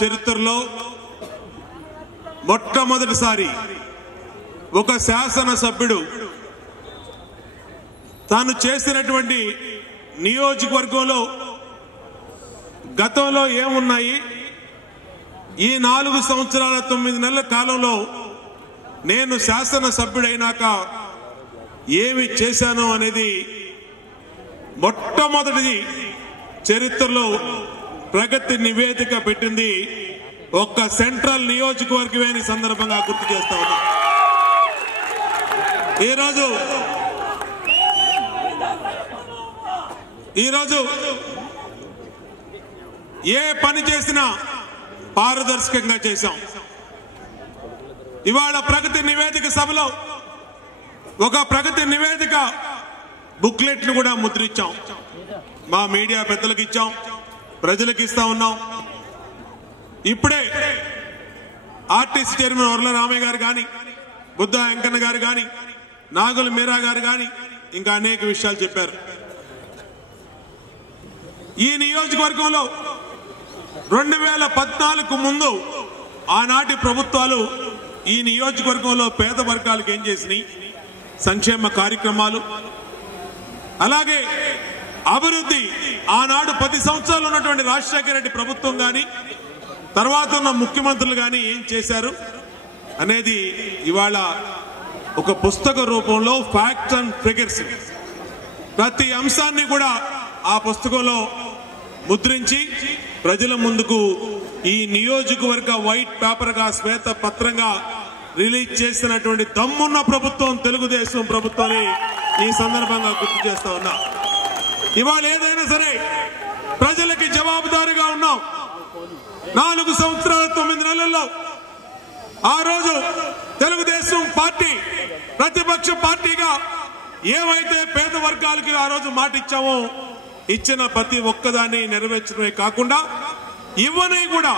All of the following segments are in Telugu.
చరిత్రలో మొట్టమొదటిసారి ఒక శాసనసభ్యుడు తాను చేసినటువంటి నియోజకవర్గంలో గతంలో ఏమున్నాయి, ఈ 4 సంవత్సరాల 9 నెలల కాలంలో నేను శాసనసభ్యుడైనాక ఏమి చేశాను అనేది మొట్టమొదటిది చరిత్రలో ప్రగతి నివేదిక పెట్టింది ఒక్క సెంట్రల్ నియోజకవర్గమే అని సందర్భంగా గుర్తు చేస్తా ఉన్నా. ఈరోజు ఏ పని చేసినా పారదర్శకంగా చేశాం. ఇవాళ ప్రగతి నివేదిక సభలో ఒక ప్రగతి నివేదిక బుక్లెట్లు కూడా ముద్రించాం. మా మీడియా పెద్దలకు ఇచ్చాం, ప్రజలకు ఇస్తా ఉన్నాం. ఇప్పుడే ఆర్టీసీ చైర్మన్ వర్ల రామయ్య గారు కానీ, బుద్ధ వెంకన్న గారు కానీ, నాగుల మీరా గారు కానీ ఇంకా అనేక విషయాలు చెప్పారు. ఈ నియోజకవర్గంలో 2014 ముందు ఆనాటి ప్రభుత్వాలు ఈ నియోజకవర్గంలో పేద వర్గాలకు ఏం చేసినాయి, సంక్షేమ కార్యక్రమాలు, అలాగే అభివృద్ధి ఆనాడు 10 సంవత్సరాలు ఉన్నటువంటి రాజశేఖర రెడ్డి ప్రభుత్వం కానీ తర్వాత ఉన్న ముఖ్యమంత్రులు కానీ ఏం చేశారు అనేది ఇవాళ ఒక పుస్తక రూపంలో ఫ్యాక్ట్స్ అండ్ ఫిగర్స్ ప్రతి అంశాన్ని కూడా ఆ పుస్తకంలో ముద్రించి ప్రజల ముందుకు ఈ నియోజకవర్గ వైట్ పేపర్ గా శ్వేత పత్రంగా రిలీజ్ చేసినటువంటి దమ్మున్న ప్రభుత్వం తెలుగుదేశం ప్రభుత్వాన్ని ఈ సందర్భంగా గుర్తు చేస్తా ఉన్నా. ఇవాళ ఏదైనా సరే ప్రజలకి జవాబుదారీగా ఉన్నాం. 4 సంవత్సరాల 9 నెలల్లో ఆ రోజు తెలుగుదేశం పార్టీ ప్రతిపక్ష పార్టీగా ఏమైతే పేద వర్గాలకి ఆ రోజు మాట ఇచ్చామో ఇచ్చిన ప్రతి ఒక్కదాన్ని నెరవేర్చడమే కాకుండా ఇవ్వని కూడా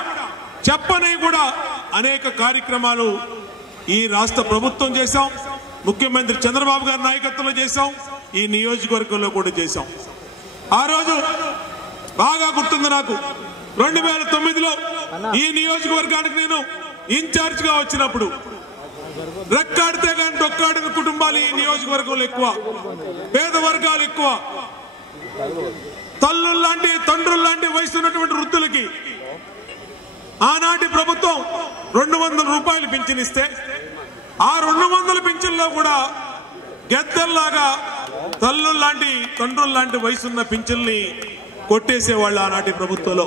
చెప్పని కూడా అనేక కార్యక్రమాలు ఈ రాష్ట్ర ప్రభుత్వం చేశాం. ముఖ్యమంత్రి చంద్రబాబు గారి నాయకత్వంలో చేశాం. ఈ నియోజకవర్గంలో కూడా చేశాం. ఆ రోజు బాగా గుర్తుంది నాకు, 2009లో ఈ నియోజకవర్గానికి నేను ఇన్ఛార్జ్ గా వచ్చినప్పుడు రెక్కాడితే కానీ డొక్కాడిన కుటుంబాలు ఈ నియోజకవర్గంలో ఎక్కువ, పేద వర్గాలు ఎక్కువ. తల్లులు లాంటి తండ్రులు లాంటి వయసు ఉన్నటువంటి వృద్ధులకి ఆనాటి ప్రభుత్వం 200 రూపాయలు పింఛన్ ఇస్తే ఆ 200 పింఛన్లో కూడా గెద్దల్లాగా తల్లులు లాంటి తండ్రులు లాంటి వయసున్న పింఛన్ని కొట్టేసేవాళ్ళు ఆనాటి ప్రభుత్వంలో.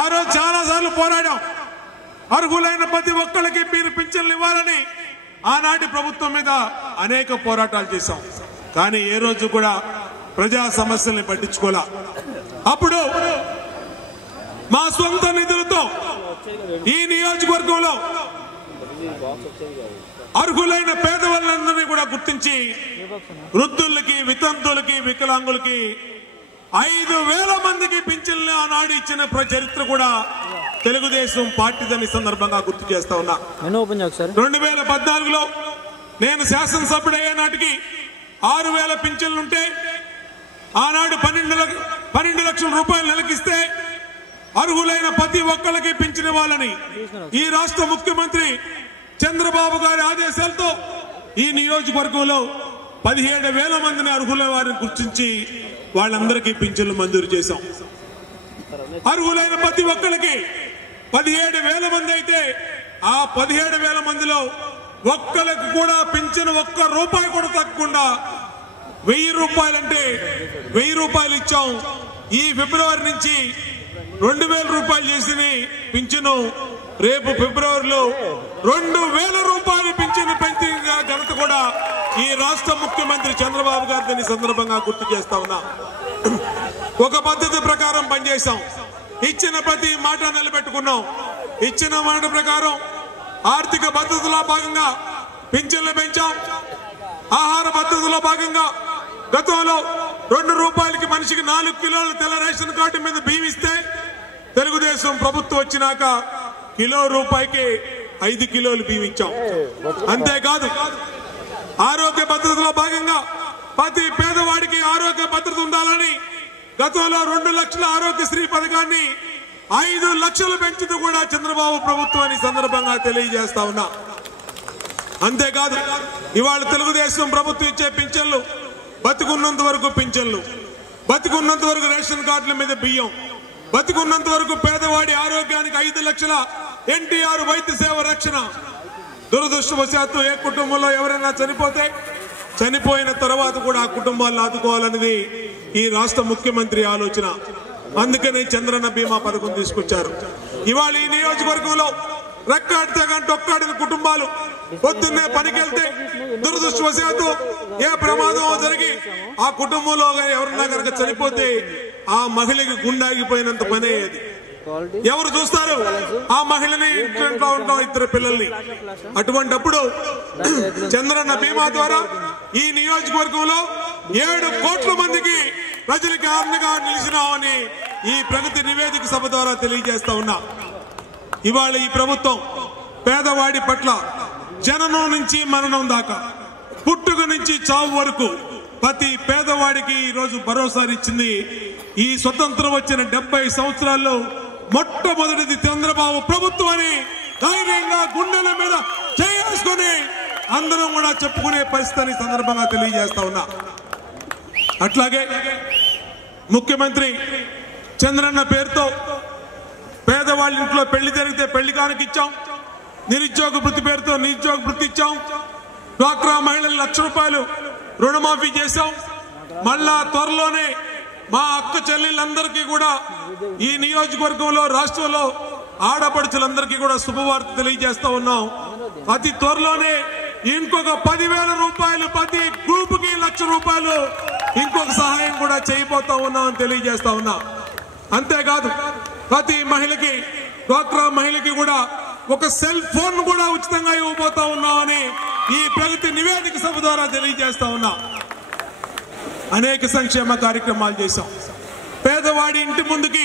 ఆ రోజు చాలా సార్లు పోరాడాం. అర్హులైన ప్రతి ఒక్కరికి మీరు పింఛన్లు ఇవ్వాలని ఆనాటి ప్రభుత్వం మీద అనేక పోరాటాలు చేశాం. కానీ ఏ రోజు కూడా ప్రజా సమస్యల్ని పట్టించుకోలే. అప్పుడు మా సొంత నిధులతో ఈ నియోజకవర్గంలో అర్హులైన పేదవాళ్ళందరినీ కూడా గుర్తించి వృద్ధులకి, వితంతులకి, వికలాంగులకి 5,000 మందికి పింఛన్లు ఆనాడు ఇచ్చిన చరిత్ర కూడా తెలుగుదేశం పార్టీదని సందర్భంగా గుర్తు చేస్తా ఉన్నా. 2014లో నేను శాసనసభ్యుడయ్యే నాటికి 6,000 పింఛన్లుంటే ఆనాడు 12 లక్షల రూపాయలు నెలకిస్తే అర్హులైన ప్రతి ఒక్కరికి పింఛన్ ఇవ్వాలని ఈ రాష్ట్ర ముఖ్యమంత్రి చంద్రబాబు గారి ఆదేశాలతో ఈ నియోజకవర్గంలో 17,000 మందిని అర్హులైన వారిని గుర్తించి వాళ్ళందరికీ పింఛన్లు మంజూరు చేశాం. అర్హులైన ప్రతి ఒక్కరికి 17,000 మంది అయితే ఆ 17,000 మందిలో ఒక్కరికి కూడా పింఛన్ ఒక్క రూపాయి కూడా తగ్గకుండా 1,000 రూపాయలంటే 1,000 రూపాయలు ఇచ్చాం. ఈ ఫిబ్రవరి నుంచి 2,000 రూపాయలు చేసిన పింఛను రేపు ఫిబ్రవరిలో 2,000 రూపాయలు పింఛను పెంచిన ఘనత కూడా ఈ రాష్ట్ర ముఖ్యమంత్రి చంద్రబాబు గారిని సందర్భంగా గుర్తు చేస్తా ఉన్నా. ఒక పద్ధతి ప్రకారం పనిచేశాం. ఇచ్చిన ప్రతి మాట నిలబెట్టుకున్నాం. ఇచ్చిన మాట ప్రకారం ఆర్థిక భద్రతలో భాగంగా పింఛన్లు పెంచాం. ఆహార భద్రతలో భాగంగా గతంలో 2 రూపాయలకి మనిషికి 4 కిలోల తెల్ల రేషన్ కార్డు మీద బియ్యం ఇస్తే తెలుగుదేశం ప్రభుత్వం వచ్చినాక కిలో రూపాయికి 5 కిలోలు బియ్యం ఇచ్చాం. అంతేకాదు ఆరోగ్య భద్రతలో భాగంగా ప్రతి పేదవాడికి ఆరోగ్య భద్రత ఉండాలని గతంలో 2 లక్షల ఆరోగ్యశ్రీ పథకాన్ని 5 లక్షలు పెంచుతూ కూడా చంద్రబాబు ప్రభుత్వాన్ని సందర్భంగా తెలియజేస్తా ఉన్నా. అంతేకాదు ఇవాళ తెలుగుదేశం ప్రభుత్వం ఇచ్చే పింఛన్లు బతికున్నంత వరకు పింఛన్లు, బతికున్నంత వరకు రేషన్ కార్డుల మీద బియ్యం, బతికున్నంత వరకు పేదవాడి ఆరోగ్యానికి 5 లక్షల ఎన్టీఆర్ వైద్య సేవ రక్షణ. దురదృష్టవశాత్తు ఏ కుటుంబంలో ఎవరైనా చనిపోతే చనిపోయిన తర్వాత కూడా ఆ కుటుంబాలను ఆదుకోవాలనేది ఈ రాష్ట్ర ముఖ్యమంత్రి ఆలోచన. అందుకనే చంద్రన్న బీమా పథకం తీసుకొచ్చారు. ఇవాళ ఈ నియోజకవర్గంలో రెక్కాడితే కానీ డొక్కాడిన కుటుంబాలు పొద్దున్నే పనికెళ్తే దురదృష్టవశాత్తు ఏ ప్రమాదం జరిగి ఆ కుటుంబంలో ఎవరన్నా కనుక చనిపోతే ఆ మహిళకి గుండాగిపోయినంత పని అయ్యేది. ఎవరు చూస్తారు ఆ మహిళని? ఇంట్లో ఉంటాం 2 పిల్లల్ని. అటువంటప్పుడు చంద్రన్న బీమా ద్వారా ఈ నియోజకవర్గంలో 7 కోట్ల మందికి ప్రజలకి ఆనందంగా నిలిచినామని ఈ ప్రగతి నివేదిక సభ ద్వారా తెలియజేస్తా ఉన్నా. ఇవాళ ఈ ప్రభుత్వం పేదవాడి పట్ల జననం నుంచి మరణం దాకా, పుట్టుక నుంచి చావు వరకు ప్రతి పేదవాడికి ఈ రోజు భరోసా ఇచ్చింది. ఈ స్వతంత్రం వచ్చిన 70 సంవత్సరాల్లో మొట్టమొదటిది చంద్రబాబు ప్రభుత్వం అని ధైర్యంగా గుండెల మీద చేసుకుని అందరం కూడా చెప్పుకునే పరిస్థితిని సందర్భంగా తెలియజేస్తా ఉన్నా. అట్లాగే ముఖ్యమంత్రి చంద్రన్న పేరుతో పేదవాళ్ళ ఇంట్లో పెళ్లి జరిగితే పెళ్లి కానుక ఇచ్చాం, నిరుద్యోగ వృత్తి పేరుతో నిరుద్యోగ వృత్తి ఇచ్చాం, డ్వాక్రా మహిళలు 1,00,000 రూపాయలు రుణమాఫీ చేశాం. మళ్ళా త్వరలోనే మా అక్క చెల్లెళ్ళందరికీ కూడా ఈ నియోజకవర్గంలో రాష్ట్రంలో ఆడపడుచులందరికీ కూడా శుభవార్త తెలియజేస్తా ఉన్నాం. అతి త్వరలోనే ఇంకొక 10,000 రూపాయలు ప్రతి గ్రూప్ కి 1,00,000 రూపాయలు ఇంకొక సహాయం కూడా చేయబోతా ఉన్నాం అని తెలియజేస్తా ఉన్నా. అంతేకాదు ప్రతి మహిళకి డ్వాక్రా మహిళకి కూడా ఒక సెల్ ఫోన్ కూడా ఉచితంగా ఇవ్వబోతా ఉన్నామని ఈ ప్రగతి నివేదిక సభ ద్వారా తెలియజేస్తా ఉన్నా. అనేక సంక్షేమ కార్యక్రమాలు చేశాం. పేదవాడి ఇంటి ముందుకి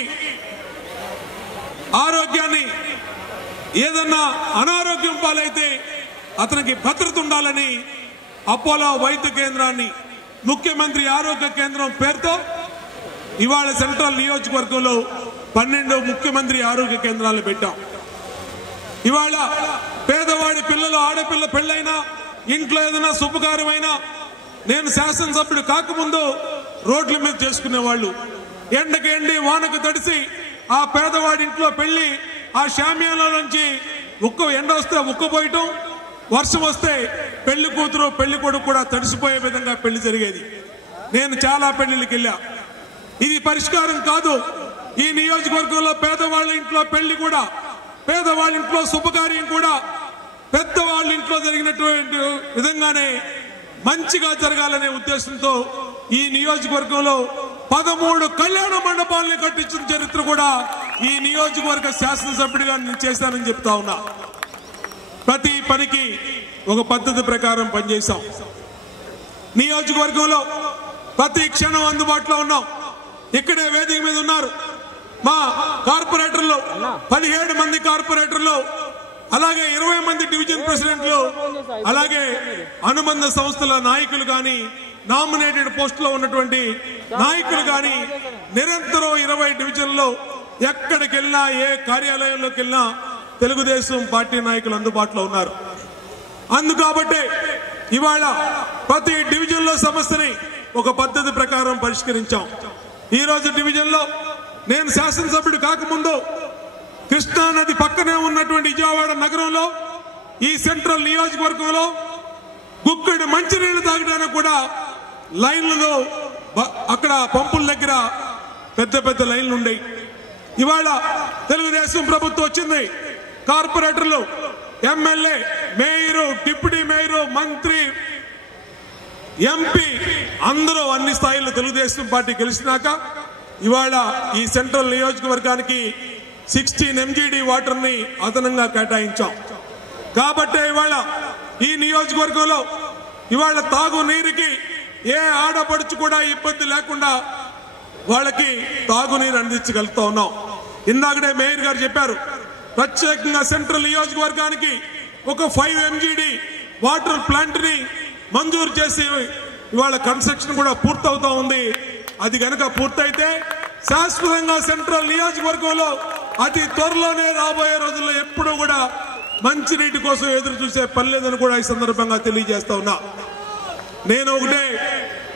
ఆరోగ్యాన్ని ఏదన్నా అనారోగ్యం పాలైతే అతనికి భద్రత ఉండాలని అపోలో వైద్య కేంద్రాన్ని ముఖ్యమంత్రి ఆరోగ్య కేంద్రం పేరుతో ఇవాళ సెంట్రల్ నియోజకవర్గంలో 12 ముఖ్యమంత్రి ఆరోగ్య కేంద్రాలు పెట్టాం. ఇవాళ పేదవాడి పిల్లలు ఆడపిల్ల పెళ్ళైనా ఇంట్లో ఏదైనా శుభకార్యమైనా నేను శాసనసభ్యుడు కాకముందు రోడ్ల మీద చేసుకునేవాళ్ళు. ఎండకి ఎండి వానకు తడిసి ఆ పేదవాడి ఇంట్లో పెళ్లి ఆ షామియాలో నుంచి ఎండ వస్తే ఉక్కపోయటం, వర్షం వస్తే పెళ్లి కూతురు పెళ్లి కొడుకు కూడా తడిసిపోయే విధంగా పెళ్లి జరిగేది. నేను చాలా పెళ్లికి వెళ్ళా. ఇది పరిష్కారం కాదు. ఈ నియోజకవర్గంలో పేదవాళ్ళ ఇంట్లో పెళ్లి కూడా, పేదవాళ్ళ ఇంట్లో శుభకార్యం కూడా పెద్దవాళ్ళ ఇంట్లో జరిగినటువంటి విధంగానే మంచిగా జరగాలనే ఉద్దేశంతో ఈ నియోజకవర్గంలో 13 కళ్యాణ మండపాలను కట్టించిన చరిత్ర కూడా ఈ నియోజకవర్గ శాసనసభ్యుడిగా నేను చేశానని చెప్తా ఉన్నా. ప్రతి పనికి ఒక పద్ధతి ప్రకారం పనిచేశాం. నియోజకవర్గంలో ప్రతి క్షణం అందుబాటులో ఉన్నాం. ఇక్కడే వేదిక మీద ఉన్నారు మా కార్పొరేటర్లు, 17 మంది కార్పొరేటర్లు, అలాగే 20 మంది డివిజన్ ప్రెసిడెంట్లు, అలాగే అనుబంధ సంస్థల నాయకులు గాని, నామినేటెడ్ పోస్టులో ఉన్నటువంటి నాయకులు గాని నిరంతరం 20 డివిజన్లో ఎక్కడికి వెళ్ళినా ఏ కార్యాలయంలోకి వెళ్ళినా తెలుగుదేశం పార్టీ నాయకులు అందుబాటులో ఉన్నారు. అందుకాబట్టే ఇవాళ ప్రతి డివిజన్ లో సమస్యని ఒక పద్ధతి ప్రకారం పరిష్కరించాం. ఈ రోజు డివిజన్ లో నేను శాసనసభ్యుడు కాకముందు కృష్ణా నది పక్కనే ఉన్నటువంటి విజయవాడ నగరంలో ఈ సెంట్రల్ నియోజకవర్గంలో గుక్కడి మంచినీళ్లు తాగడానికి కూడా లైన్లలో అక్కడ పంపుల దగ్గర పెద్ద పెద్ద లైన్లు ఉండేవి. ఇవాళ తెలుగుదేశం ప్రభుత్వం వచ్చింది. కార్పొరేటర్లు, ఎమ్మెల్యే, మేయరు, డిప్యూటీ మేయరు, మంత్రి, ఎంపీ అందరూ అన్ని స్థాయిల్లో తెలుగుదేశం పార్టీ గెలిచినాక ఇవాళ ఈ సెంట్రల్ నియోజకవర్గానికి 16 MGD వాటర్ ని అదనంగా కేటాయించాం. కాబట్టి ఇవాళ ఈ నియోజకవర్గంలో ఇవాళ తాగు నీరుకి ఏ ఆడపడుచు కూడా ఇబ్బంది లేకుండా వాళ్ళకి తాగునీరు అందించగలుగుతా ఉన్నాం. ఇందాకడే మేయర్ గారు చెప్పారు, ప్రత్యేకంగా సెంట్రల్ నియోజకవర్గానికి ఒక 5 MGD వాటర్ ప్లాంట్ ని మంజూరు చేసి ఇవాళ కన్స్ట్రక్షన్ కూడా పూర్తవుతా ఉంది. అది కనుక పూర్తయితే శాశ్వతంగా సెంట్రల్ నియోజకవర్గంలో అతి త్వరలోనే రాబోయే రోజుల్లో ఎప్పుడూ కూడా మంచినీటి కోసం ఎదురు చూసే పని లేదని కూడా ఈ సందర్భంగా తెలియజేస్తా ఉన్నా. నేను ఒకటే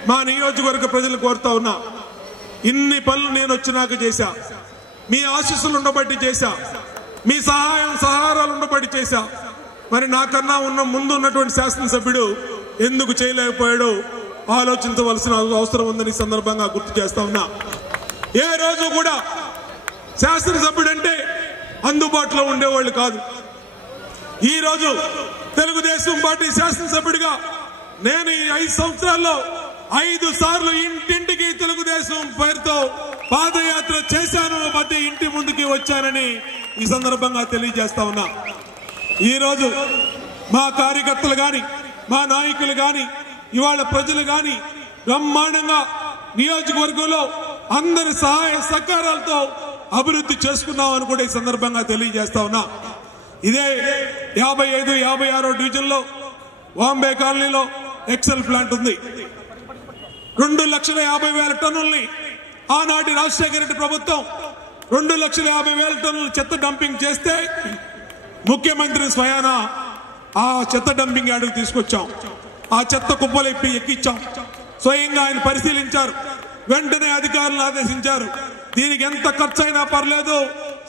మా నియోజకవర్గ ప్రజలు కోరుతా ఉన్నా, ఇన్ని పనులు నేను వచ్చినాక చేశా, మీ ఆశీస్సులు ఉండబట్టి చేశా, మీ సహారాలు ఉండబట్టి చేశా. మరి నాకన్నా ముందు ఉన్నటువంటి శాసనసభ్యుడు ఎందుకు చేయలేకపోయాడో ఆలోచించవలసిన అవసరం ఉందని సందర్భంగా గుర్తు చేస్తా ఉన్నా. ఏ రోజు కూడా శాసనసభ్యుడంటే అందుబాటులో ఉండేవాళ్ళు కాదు. ఈ రోజు తెలుగుదేశం పార్టీ శాసనసభ్యుడిగా నేను ఈ 5 సంవత్సరాల్లో 5 సార్లు ఇంటింటికి తెలుగుదేశం పేరుతో పాదయాత్ర చేశాను, ప్రతి ఇంటి ముందుకి వచ్చానని ఈ సందర్భంగా తెలియజేస్తా ఉన్నా. ఈ రోజు మా కార్యకర్తలు గాని, మా నాయకులు గాని, ఇవాళ ప్రజలు గాని బ్రహ్మాండంగా నియోజకవర్గంలో అందరి సహాయ సహకారాలతో అభివృద్ధి చేసుకున్నాం అని కూడా ఈ సందర్భంగా తెలియజేస్తా ఉన్నా. ఇదే 55, 56 డివిజన్ లో బాంబే కాలనీలో ఎక్సెల్ ప్లాంట్ ఉంది. 2,50,000 టన్నుల్ని ఆనాటి రాజశేఖర రెడ్డి ప్రభుత్వం 2,50,000 టన్నుల చెత్త డంపింగ్ చేస్తే ముఖ్యమంత్రి స్వయాన ఆ చెత్త డంపింగ్ యార్డుకు తీసుకొచ్చాం. ఆ చెత్త కుప్పలు ఎక్కించాం. స్వయంగా ఆయన పరిశీలించారు. వెంటనే అధికారులను ఆదేశించారు, దీనికి ఎంత ఖర్చు అయినా పర్లేదు,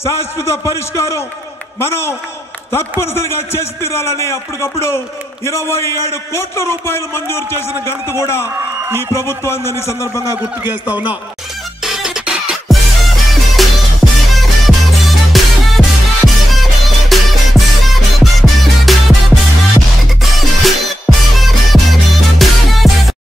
శాశ్వత పరిష్కారం మనం తప్పనిసరిగా చేసి తీరాలని అప్పటికప్పుడు 27 కోట్ల రూపాయలు మంజూరు చేసిన ఘనత కూడా ఈ ప్రభుత్వాన్ని సందర్భంగా గుర్తు చేస్తా ఉన్నా.